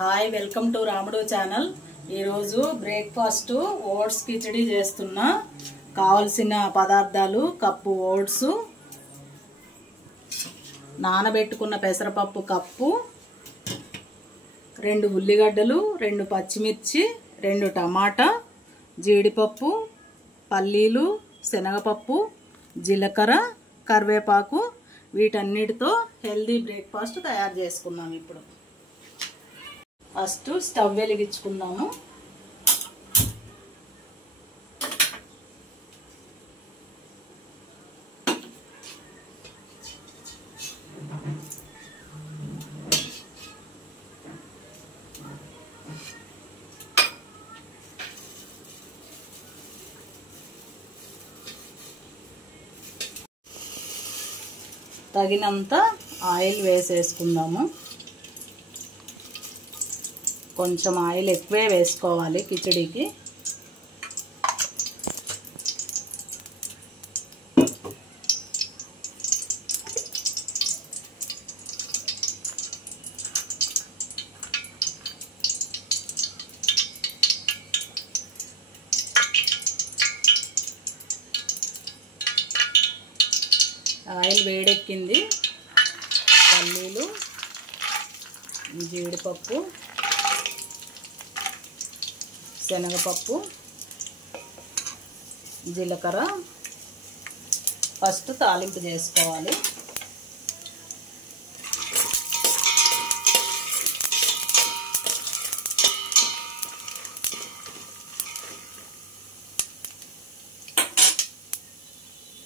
Hi welcome to రాముడు channel. ఈ రోజు బ్రేక్ఫాస్ట్ ఓట్స్ కిచడీ చేస్తున్నా। కావాల్సిన పదార్థాలు కప్పు ఓట్స్, నానబెట్టుకున్న పెసరపప్పు కప్పు, 2 ఉల్లిగడ్డలు, 2 పచ్చిమిర్చి, 2 టమాటా, జీడిపప్పు, పల్లీలు, శనగపప్పు, జీలకర్ర, కరివేపాకు। వీటన్నిటితో హెల్దీ బ్రేక్ఫాస్ట్ తయారు చేసుకుందాం। ఇప్పుడు ఫస్ట్ స్టవ్ వెలిగించుకుందాము। తగినంత ఆయిల్ వేసేసుకుందాము। కొంచెం ఆయిల్ ఎక్కువే వేసుకోవాలి కిచడీకి। ఆయిల్ వేడెక్కింది। పల్లీలు, జీడిపప్పు, శనగపప్పు, జీలకర్ర ఫస్ట్ తాలింపు చేసుకోవాలి।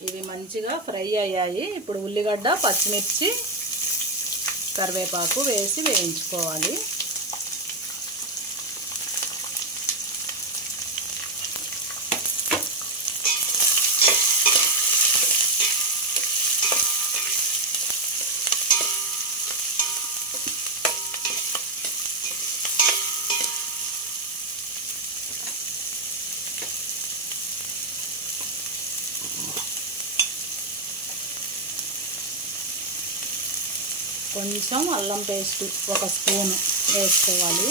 ఇవి మంచిగా ఫ్రై అయ్యాయి। ఇప్పుడు ఉల్లిగడ్డ, పచ్చిమిర్చి, కరివేపాకు వేసి వేయించుకోవాలి। కొంచెం అల్లం పేస్ట్ 1 స్పూన్ వేసుకోవాలి।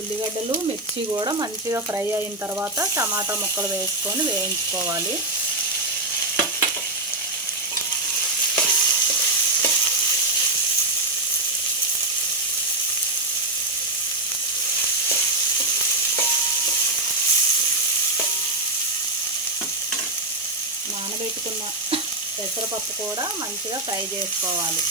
ఉల్లిగడ్డలు, మిర్చి కూడా మంచిగా ఫ్రై అయిన తర్వాత టమాటా ముక్కలు వేసుకొని వేయించుకోవాలి। నానబెట్టుకున్న పెసరపప్పు కూడా మంచిగా ఫ్రై చేసుకోవాలి।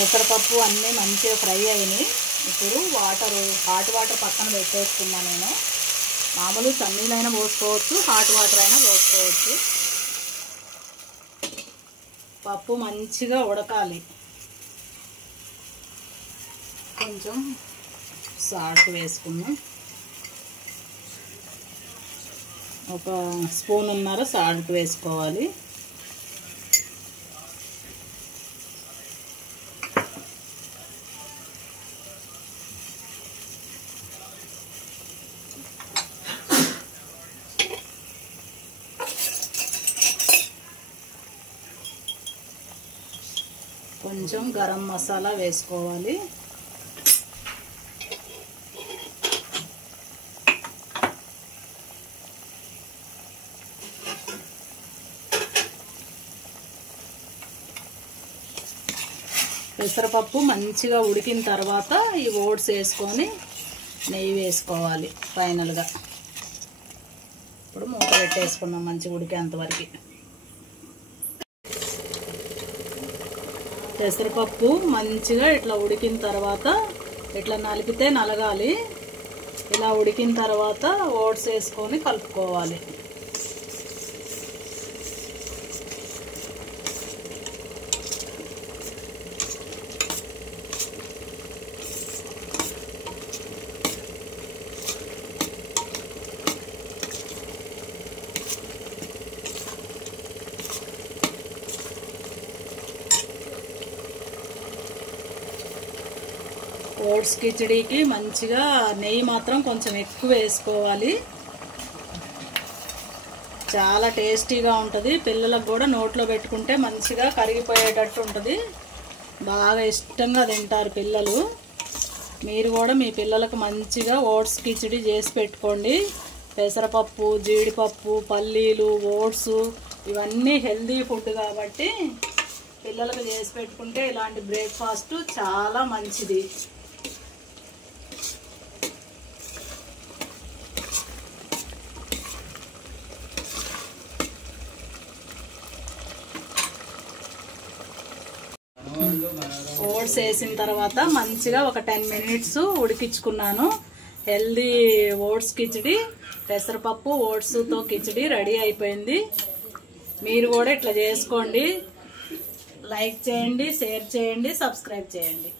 పెసరపప్పు అన్నీ మంచిగా ఫ్రై అయినాయి। ఇప్పుడు హాట్ వాటర్ పక్కన పెట్టేసుకున్నా నేను। మామూలు చన్నీళ్ళైనా పోసుకోవచ్చు, హాట్ వాటర్ అయినా పోసుకోవచ్చు। పప్పు మంచిగా ఉడకాలి। కొంచెం సాల్ట్ వేసుకున్నాం, 1 స్పూన్నర సాల్ట్ వేసుకోవాలి। కొంచెం గరం మసాలా వేసుకోవాలి। పెసరపప్పు మంచిగా ఉడికిన తర్వాత ఈ ఓట్స్ వేసుకొని నెయ్యి వేసుకోవాలి ఫైనల్గా. ఇప్పుడు మూత పెట్టేసుకుందాం మంచిగా ఉడికేంతవరకు. పెసరపప్పు మంచిగా ఇట్లా ఉడికిన తర్వాత ఇట్లా నలిపితే నలగాలి. ఇలా ఉడికిన తర్వాత ఓట్స్ వేసుకొని కలుపుకోవాలి. ఓట్స్ కిచడీకి మంచిగా నెయ్యి మాత్రం కొంచెం ఎక్కువ వేసుకోవాలి. చాలా టేస్టీగా ఉంటుంది. పిల్లలకు కూడా నోట్లో పెట్టుకుంటే మంచిగా కరిగిపోయేటట్టు ఉంటుంది. బాగా ఇష్టంగా తింటారు పిల్లలు. మీరు కూడా మీ పిల్లలకు మంచిగా ఓట్స్ కిచడీ చేసి పెట్టుకోండి. పెసరపప్పు, జీడిపప్పు, పల్లీలు, ఓట్స్ ఇవన్నీ హెల్దీ ఫుడ్ కాబట్టి పిల్లలకు చేసి పెట్టుకుంటే ఇలాంటి బ్రేక్ఫాస్ట్ చాలా మంచిది. ఓట్స్ వేసిన తర్వాత మంచిగా ఒక 10 మినిట్స్ ఉడికించుకున్నాను. హెల్దీ ఓట్స్ కిచడీ, పెసరపప్పు ఓట్స్తో కిచడీ రెడీ అయిపోయింది. మీరు కూడా ఇట్లా చేసుకోండి. లైక్ చేయండి, షేర్ చేయండి, సబ్స్క్రైబ్ చేయండి.